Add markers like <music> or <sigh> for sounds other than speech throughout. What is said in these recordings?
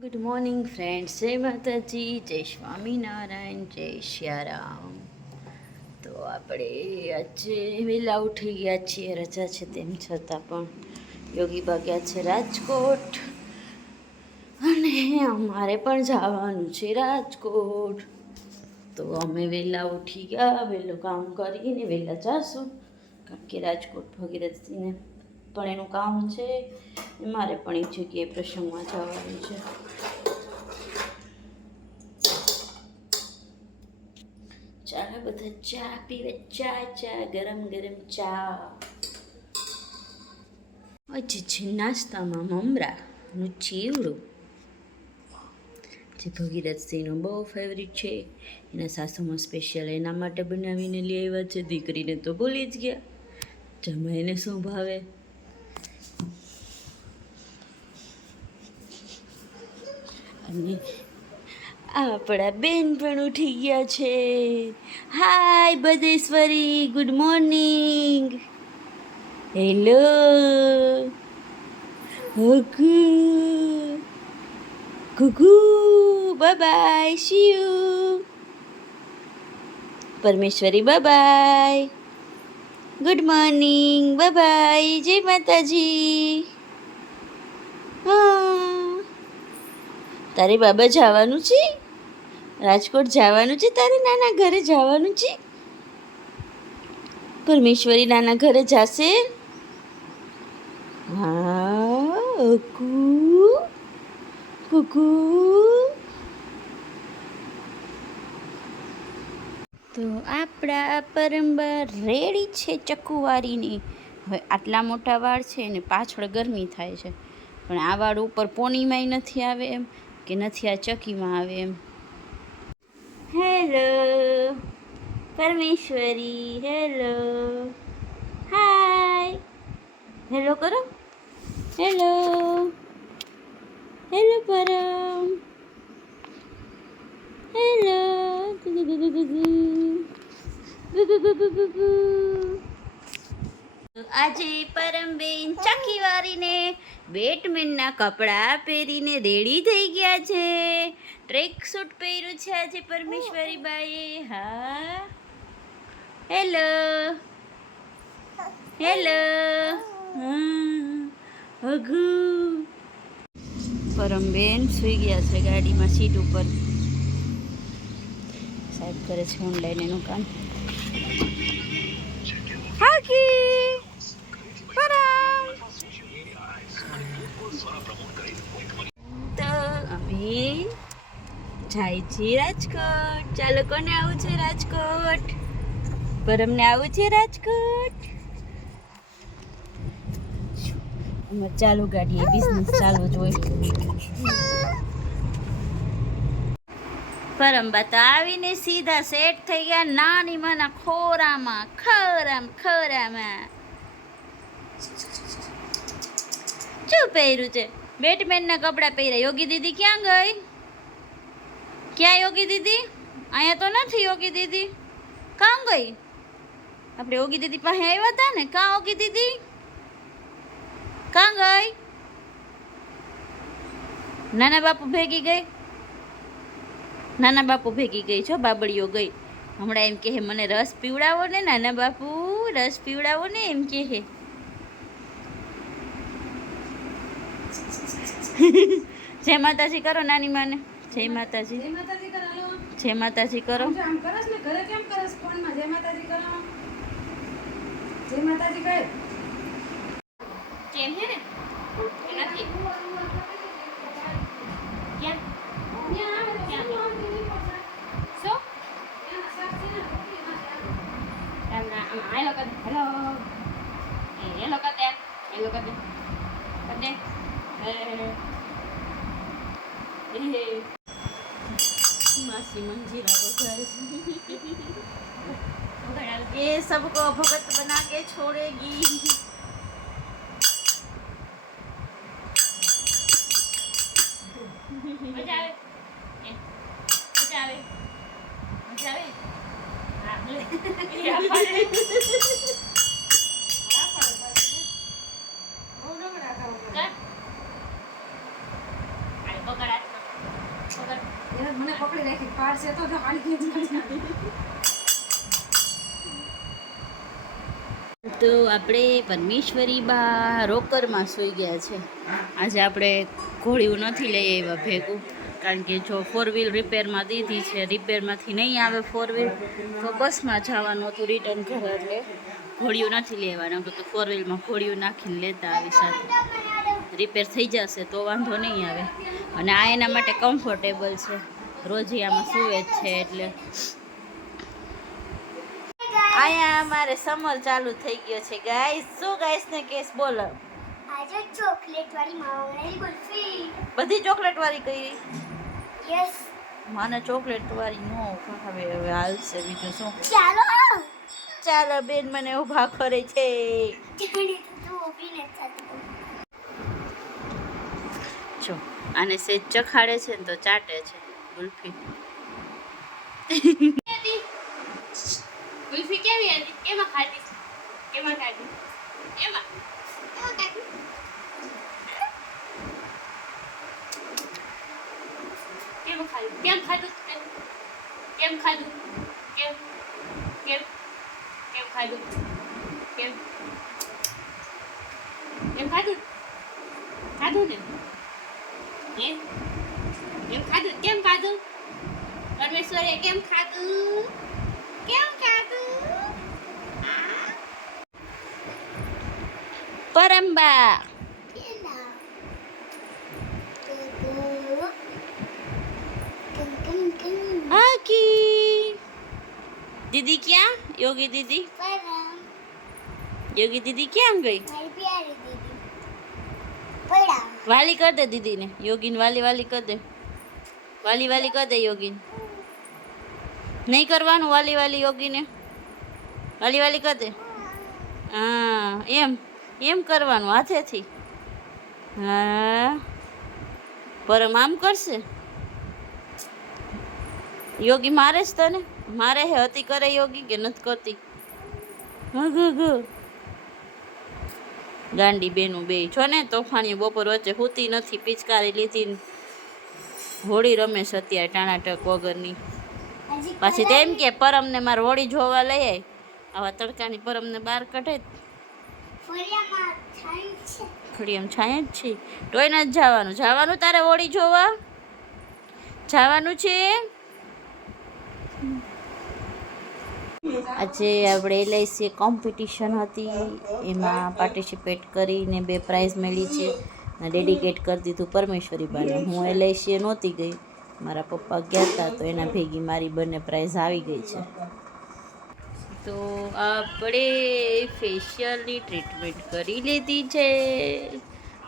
Good morning friends જય માતાજી જય સ્વામિનારાયણ જય શ્યારામ તો આપણે આજે વહેલા ઉઠી ગયા છીએ, રજા છે તેમ છતાં પણ યોગી ભાગ્યા છે રાજકોટ. અને અમારે પણ જવાનું છે રાજકોટ. તો અમે વહેલા ઉઠી ગયા વહેલું કામ કરીને વહેલા જઈશું કારણ કે રાજકોટ ભગીરથજીને પણ એનું કામ છે. મારે પણ એક જગ્યાએ પ્રસંગમાં જવાનું છે. ચાલો બધા ચા પીવે, ચા ચા, ગરમ ગરમ ચા. આજે છે નાસ્તામાં મમરાનું ચીવડું. જે ભગીરથસિંહનો બહુ ફેવરિટ છે. એના સાસુમાં સ્પેશિયલ એના માટે બનાવીને લઈ આવ્યા છે. દીકરીને તો ભૂલી જ ગયા. જમાઈને શું ભાવે અને આપણા બેન પણ ઉઠી ગયા છે. Hi Bhadeshwari good morning hello હકુ ગુગુ bye C Parmeshwari bye good morning bye જય માતાજી. હા તારે બાબા જવાનું છે? રાજકોટ જવાનું છે તારે નાના ઘરે જવાનું છે? પરમેશ્વરી નાના ઘરે જશે? હા કુકુ તો આપણા પરંબર રેડી છે ચકુવારીની. હવે આટલા મોટા વાળ છે ને પાછળ ગરમી થાય છે. પણ આ વાળ ઉપર પોનીમાંય નથી આવે એમ. કે નથી આ ચકીમાં આવે એમ hello Parmeshwari hello hi hello કરો હેલો હેલો પરમ હેલો ગુગુ ગુગુ ગુગુ ગુગુ ગુગુ ગુગુ આજે પરમબેન ચાકીવારીને બેટમેનના કપડાં પહેરીને રેડી થઈ ગયા છે. ટ્રેક સૂટ પહેર્યું છે આજે પરમેશ્વરી બાઈએ. હા. હેલો. હેલો. હગુ. પરમબેન સૂઈ ગયા છે ગાડીમાં સીટ ઉપર. સાહેબ કરે છે ઓનલાઈન એનું કામ. હાકી પરમ તો અમે જાય છીએ રાજકોટ. ચાલો કોને આવું છે રાજકોટ? પરમને આવું છે રાજકોટ? ચાલુ ગાડીએ બિઝનેસ ચાલુ જ હોય. પરમબા તો આવીને સીધા સેટ થઈ ગયા નાની માના ખોરામાં, ખરામ, ખરામાં. શું પહેર્યું છે? બેટમેનના કપડાં પહેર્યા. યોગી દીદી ક્યાં ગઈ? ક્યાં યોગી દીદી? અહીંયા તો નથી યોગી દીદી. કાં ગઈ? આપણે યોગી દીદી પાસે આવ્યા હતા ને. કાં યોગી દીદી? કાં ગઈ? નાના બાપુ ભેગી ગઈ? નાના બાપુ ભેગી ગઈ છો? બાબડીઓ ગઈ. હમણાં એમ કહે, મને રસ પીવડાવો ને, નાના બાપુ, રસ પીવડાવો ને, એમ કહે. જય માતાજી કરો નાની માને. જય માતાજી. જય માતાજી કરો કેમ છે ને નથી ક્યાં ત્યાં આવે તો ક્યાં? શું આમ દીદી પાસે? શું એના શાક છે ને, રોટલીમાં છે. એમ ના આમ હેલો કર હેલો એ હેલો કર દે હેલો કર દે કર દે એ છે मासी मंजीरा वगैरह ये सबको भगत बना के छोड़ेगी Yeah, પકડી રાખી પાડશે તો તો આપણે પરમેશ્વરી બા રોકરમાં સૂઈ ગયા છે. આજે આપણે ઘોડિયું નથી લઈ આવ્યા ભેગું. કારણ કે જો ફોર વ્હીલ રિપેરમાં દીધી છે રિપેરમાંથી નહીં આવે ફોર વ્હીલ તો બસમાં જવાનું હતું રિટર્ન ઘરે એટલે ઘોડિયું નથી લેવાનું તો ફોર વ્હીલમાં ઘોડિયું નાખીને લેતા આવી સાથે. રિપેર થઈ જશે તો વાંધો નહીં આવે. અને આ એના માટે કમ્ફર્ટેબલ છે. રોજી આમાં સૂવે જ છે એટલે. અહીંયા અમારે સમર ચાલુ થઈ ગયો છે ગાઈસ શું ગાઈસ ને કેસ બોલો? આજે ચોકલેટ વાળી માવાની કુલ્ફી. બધી ચોકલેટ વાળી કઈ? યસ મને ચોકલેટ વાળી નો હવે હવે હાલશે બીજું શું? ચાલો. ચાલો બેન મને ઊભા કરે છે. જો આને સેજ ચખાડે છે ને તો ચાટે છે. ગુલ્ફી ગુલ્ફી <laughs> કેવી હતી? એમાં ખાધી? એમાં ખાધી? એમાં? કેમ ખાધું. કેમ ખાધું? કેમ ખાધું? કેમ? કેમ? કેમ ખાધું કેમ કેમ ખાધું ખાધું ને હે કેમ ખાધું કેમ ખાધું પરમેશ્વરે કેમ ખાધું? કેમ ખાધું? પરંબા. દીદી ક્યાં? યોગી દીદી? યોગી દીદી ક્યાં ગઈ? વાલી કર દે દીદી યોગીન વાલી કર દે. દીદીને યોગીન વાલી વાલી કર દે વાલી વાલી કર દે યોગીન નહીં કરવાનું વાલી વાલી યોગીને? વાલી વાલી કદે હા, એમ એમ કરવાનું હાથેથી. હા. પરમ આમ કરશે? યોગી મારે જ તને? મારે હે હતી કરે યોગી કે નથી કરતી? ગાંડી બેનું બે. છો ને? તોફાની બપોર વચ્ચે હોતી નથી, પિચકારી લીધી હોળી રમે છે અત્યારે ટાણાટક વગરની. પાછી તેમ કે પરમને મારે હોળી જોવા લઈ આય. આવા તડકાની પરમને બહાર કઢે. એમ છાંય જ છે. તોય નથી જવાનું. જવાનું તારે હોળી જોવા? જવાનું છે? આજે આપણે એલઆઈસી કોમ્પિટિશન હતી. એમાં પાર્ટિસિપેટ કરીને બે પ્રાઇઝ મેળવી છે. અને ડેડિકેટ કરી દીધું પરમેશ્વરી બાને. હું એલઆઈસીએ નહોતી ગઈ. મારા પપ્પા ગયા હતા તો એના ભેગી મારી બંને પ્રાઇઝ આવી ગઈ છે. તો આપણે ફેશિયલની ટ્રીટમેન્ટ કરી લીધી છે.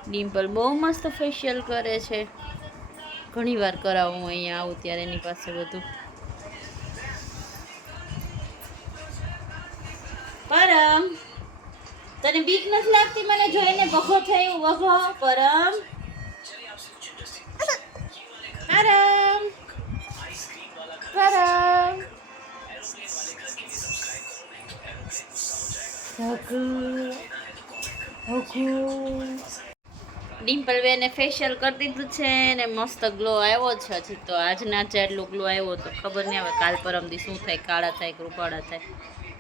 ડિમ્પલ બહુ મસ્ત ફેશિયલ કરે છે. ઘણી વાર કરાવું અહીંયા આવું ત્યારે એની પાસે બધું. પરમ, તને બીક નથી લાગતી? મને જોઈને વઘો થયું વઘો પરમ. પરમ પરમ ડિમ્પલ બેને ફેશિયલ કરી દીધું છે ને મસ્ત ગ્લો આવ્યો છે હજી તો. આજના જેટલો ગ્લો આવ્યો તો ખબર નહીં હવે કાલ પરમથી શું થાય, કાળા થાય કે રૂપાળા થાય.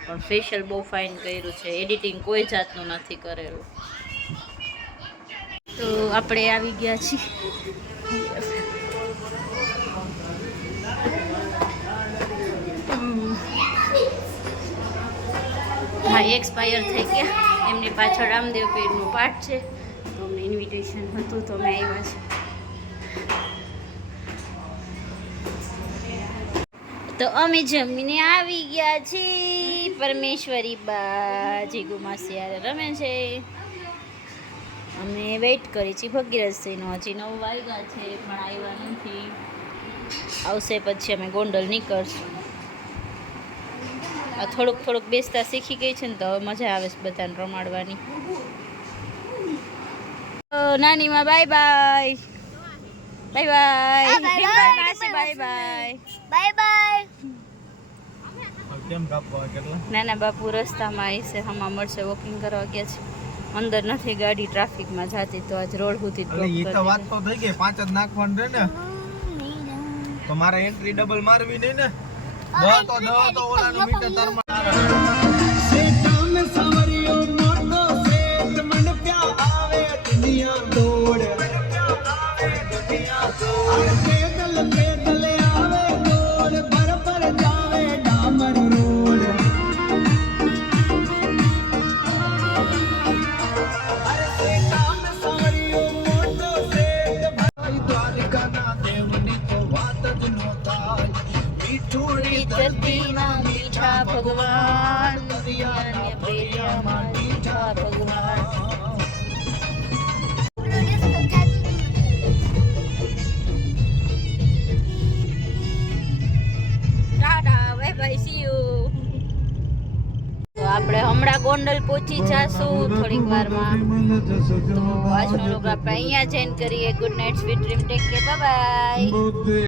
પણ ફેશિયલ બહુ ફાઇન કર્યું છે. એડિટિંગ કોઈ જાતનું નથી કરેલું. તો આપણે આવી ગયા છીએ. હા એક્સપાયર થઈ ગયા. એમની પાછળ રામદેવ પીરનો પાઠ છે. તો અમને ઇન્વિટેશન હતું, તો અમે આવ્યા છે તો અમે જમીને આવી ગયા છીએ. પરમેશ્વરી બા જીગુ માસી રમે છે. અમે વેઇટ કરી છીએ. ભગીરથસિંહનો હજી નવ વાગ્યા છે, પણ આવ્યા નથી. આવશે પછી અમે ગોંડલ નીકળશું. આ થોડુંક થોડુંક બેસતા શીખી ગઈ છે ને તો હવે મજા આવે છે બધાને રમાડવાની. તો નાનીમાં bye bye. Bye bye. Bye bye. Bye bye. નાના બાપુ રસ્તામાં આવી છે હમણાં મળશે વોકિંગ કરવા ગયા છે. અંદર નથી ગાડી ટ્રાફિકમાં જાતી તો આજ રોડ સુધી અરે એ તો વાત તો થઈ ગઈ પાંચ જ નાખવાનું ને. તો મારે એન્ટ્રી ડબલ મારવી નહીં ને? દહ તો દહ તો ઓલાનું મીટર તારમાં ગોંડલ પહોંચી જાશું થોડીક વારમાં. તો આજનો લોક આપણે અહીંયા જઈને કરીએ. Good night sweet dream take care bye